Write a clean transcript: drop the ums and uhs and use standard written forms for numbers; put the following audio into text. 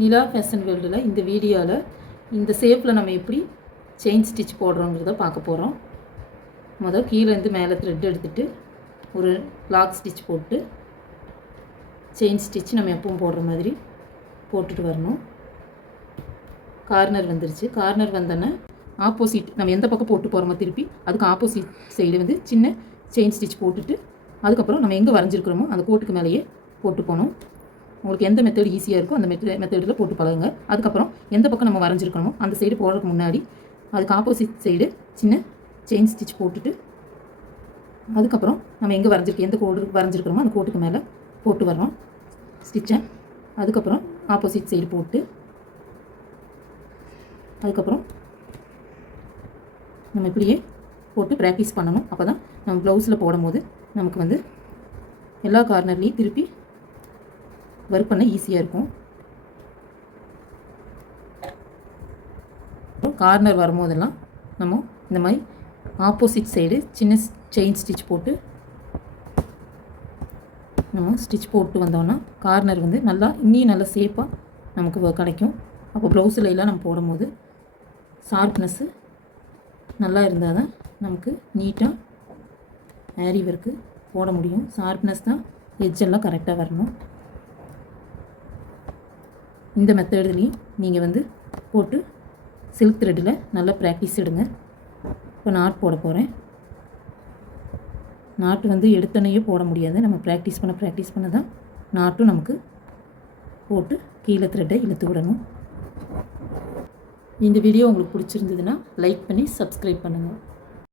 நிலா fashion வேர்ல்டில் இந்த வீடியோவில் இந்த ஷேப்பில் நம்ம எப்படி செயின் ஸ்டிச் போடுறோங்கிறத பார்க்க போகிறோம். முதல் கீழேருந்து மேலே த்ரெட் எடுத்துகிட்டு ஒரு லாக் ஸ்டிச் போட்டு செயின் ஸ்டிச் நம்ம எப்பவும் போடுற மாதிரி போட்டுட்டு வரணும். கார்னர் வந்துருச்சு. கார்னர் வந்தோன்னே ஆப்போசிட் நம்ம எந்த பக்கம் போட்டு போகிறோமோ திருப்பி அதுக்கு ஆப்போசிட் சைடு வந்து சின்ன செயின் ஸ்டிச் போட்டுட்டு அதுக்கப்புறம் நம்ம எங்கே வரைஞ்சிருக்கிறோமோ அந்த கோட்டுக்கு மேலேயே போட்டு போகணும். உங்களுக்கு எந்த மெத்தட் ஈஸியாக இருக்கோ அந்த மெத்தடில் போட்டு பழகுங்க. அதுக்கப்புறம் எந்த பக்கம் நம்ம வரைஞ்சிருக்கணுமோ அந்த சைடு போடுறதுக்கு முன்னாடி அதுக்கு ஆப்போசிட் சைடு சின்ன செயின் ஸ்டிச் போட்டுட்டு அதுக்கப்புறம் நம்ம எங்கே எந்த கோடு வரைஞ்சிருக்கிறோமோ அந்த கோட்டுக்கு மேலே போட்டு வரோம் ஸ்டிச்சை. அதுக்கப்புறம் ஆப்போசிட் சைடு போட்டு அதுக்கப்புறம் நம்ம இப்படியே போட்டு ப்ராக்டிஸ் பண்ணணும். அப்போ தான் நம்ம ப்ளவுஸில் போடும் போது நமக்கு வந்து எல்லா கார்னர்லேயும் திருப்பி ஒர்க் பண்ண ஈஸியாக இருக்கும். கார்னர் வரும்போதெல்லாம் நம்ம இந்த மாதிரி ஆப்போசிட் சைடு சின்ன செயின் ஸ்டிச் போட்டு நம்ம ஸ்டிச் போட்டு வந்தோம்னா கார்னர் வந்து இன்னும் நல்லா சேஃபாக நமக்கு கிடைக்கும். அப்போ ப்ளவுஸில் எல்லாம் நம்ம போடும்போது ஷார்ப்னஸ்ஸு நல்லா இருந்தால் தான் நமக்கு நீட்டாக ஆரி ஒர்க்கு போட முடியும். ஷார்ப்னஸ் தான் எட்ஜெல்லாம் கரெக்டாக வரணும். இந்த மெத்தட்லேயும் நீங்கள் வந்து போட்டு சில்க் த்ரெட்டில் நல்லா ப்ராக்டிஸ் எடுங்க. இப்போ நாட் போட போகிறேன். நாட்டு வந்து எடுத்தனையே போட முடியாது. நம்ம ப்ராக்டிஸ் பண்ண தான் நாட்டும் நமக்கு போட்டு கீழே த்ரெட்டை இழுத்து விடணும். இந்த வீடியோ உங்களுக்கு பிடிச்சிருந்ததுன்னா லைக் பண்ணி சப்ஸ்கிரைப் பண்ணுங்கள்.